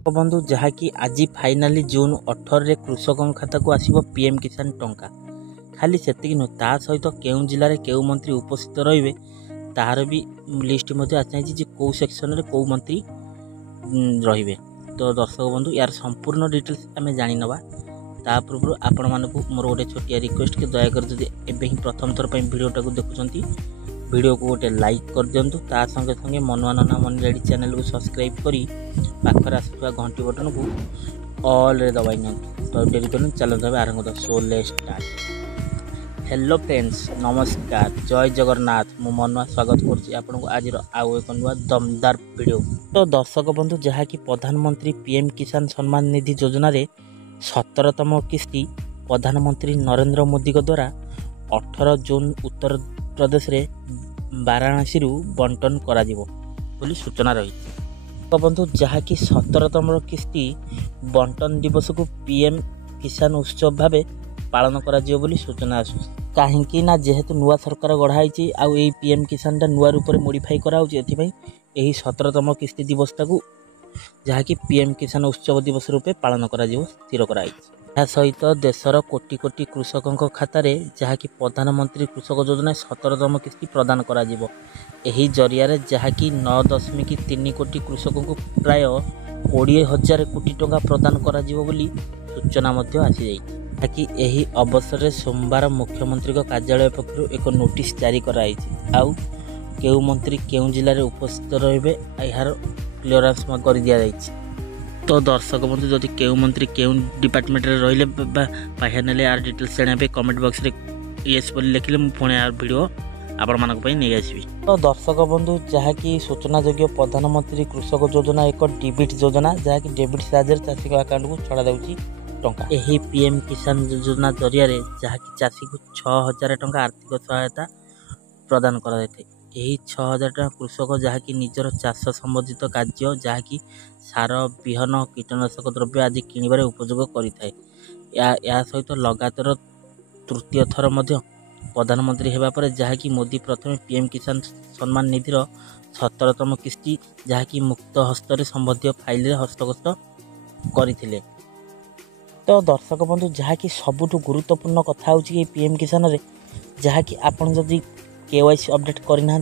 तो बंधु जहाँकि आज फाइनाली जून 18 रे कृषकों खाता को आसीबो पीएम किसान टंका। खाली सेतिक नुह ता सहित केउं जिले केउं मंत्री उपस्थित रहिबे तार भी लिस्ट मध्ये आछि जे को सेक्शन रे को मंत्री रहिबे। तो दर्शक बंधु यार संपूर्ण डिटेल्स आमे जानि नबा। ता पूर्व आपण मानकु मोर गोटे छोटिया रिक्वेस्ट कि दयाकर जदि एबे ही प्रथम थर पई वीडियोटा को देखुचंती वीडियो को गोटे लाइक कर दिंतु। ता संगे संगे मनवाना मनी रेडी चैनल को सब्सक्राइब करी पाखर आसुवा घंटी बटन को ऑल रे दबाई नियंतु। तो डेरी करन चलन तबे आरंभ the so let's start. Hello friends नमस्कार जय जगन्नाथ मु मनवा स्वागत करछि आपन को आज रो आउ एक नुवा दमदार वीडियो। तो दर्शक बंधु जहा कि प्रधानमंत्री पीएम किसान सम्मान निधि योजना रे 17तम किस्ती प्रधानमंत्री नरेंद्र मोदी को द्वारा 18 जून उत्तर प्रदेश रे वाराणसी रु बंटन करा जिवो बोली सूचना रही। तो बंधु जहा कि 17तम किस्ती बंटन दिवस को पीएम किसान उत्सव भावे पालन करा जिवो बोली सूचना आसु। काहेकि ना जेहेतु नुआ सरकार गढ़ाई आउ एई पीएम किसान टा नुआ रूप में मोडिफाई कराउछि एथिपई एही 17तम किस्ती दिवस टाकू जहा कि पीएम किसान उत्सव दिवस रूपे पालन करा जिवो स्थिर कराई। या सहित देशर कोटी कोटी कृषकों खाता रे जहा कि प्रधानमंत्री कृषक योजना 17तम किस्ती प्रदान करा जिवो। एही जरिया रे जहा कि 9.3 कोटी कृषकों को प्राय 20,000 कोटी टंका प्रदान करा जिवो बोली सूचना मध्य आसी जाई। ताकि एही अवसर रे सोमवार मुख्यमंत्री को कार्यालय पक्षरु एक नोटिस जारी कराई आउ केउ मंत्री केउ जिल्ला रे उपस्थित रहिबे एहार क्लियरेंस कर दिया जाई। तो दर्शक बंधु जदि केउ मंत्री केउ डिपार्टमेंट रे रहिले पाहिया नेले आर डिटेल्स जानिया पे कमेंट बॉक्स रे यस बोली लिखिले मु पुणे आर वीडियो आपण मानक पई नै आसीबी। तो दर्शक बंधु जहा कि सूचना योग्य प्रधानमंत्री कृषक योजना एक डेबिट योजना जहा कि डेबिट साहाय्य चाषी को अकाउंट को छड़ा देउची टंका। एही पीएम किसान योजना जरिया रे जहा कि चाषी को 6000 टंका आर्थिक सहायता प्रदान करा जायते। यही 6000 टका कृषक जहा कि निजर चाष संबंधित कार्य जहा कि सार विहन कीटनाशक द्रव्य आदि किणवारे उपयोग करिथाय। या सहित लगातार तृतीय थर मध्य प्रधानमंत्री हेबा पर जहा कि मोदी प्रथम पीएम किसान सम्मान निधि 17तम किस्ती जहा कि मुक्त हस्तर संबंधित फाइल रे हस्तगत करथिले। तो दर्शक बंधु जहा कि सबुठु गुरुत्वपूर्ण कथा होची कि पीएम किसान रे जहा कि आपण जदि केवाईसी अपडेट करना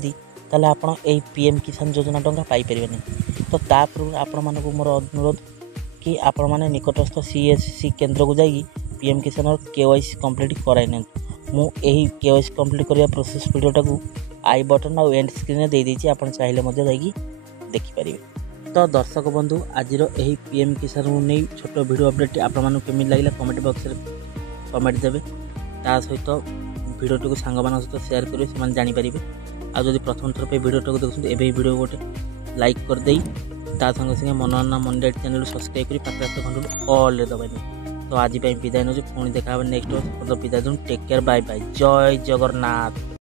ताले आपण ए पीएम किसान योजना टंका पाई परिबेनी। तो ता पूर्व आपण मानकु मोर अनुरोध कि आपण माने निकटस्थ सीएससी केंद्र को जाई पीएम किसान और केवाईसी कंप्लीट कराई न। मु एही केवाईसी कंप्लीट करिया प्रोसेस वीडियोटा को आई बटन और एंड स्क्रीन रे दे देछि आपण चाहिले मध्ये जाई देखि परिबे। तो दर्शक बंधु आजिरो एही पीएम किसान को नै छोटो वीडियो अपडेट आपण मानकु केमि लागिला कमेंट बॉक्स रे कमेंट देबे। ता सहित वीडियो को सांग मान सहित शेयर करेंगे से जानी पारे। आ जब प्रथम थर पे वीडियो को देखते एवं वीडियो गोटे लाइक कर दे ता संगे संगे मनोरंजन मनी रेडी चैनल सब्सक्राइब कर पाखे घंटे ऑल दबाई। तो आज विदाय नौ पुणी देखा नेक्स्ट विदाय दूँ। टेक केयर बाय बाय जय जगन्नाथ।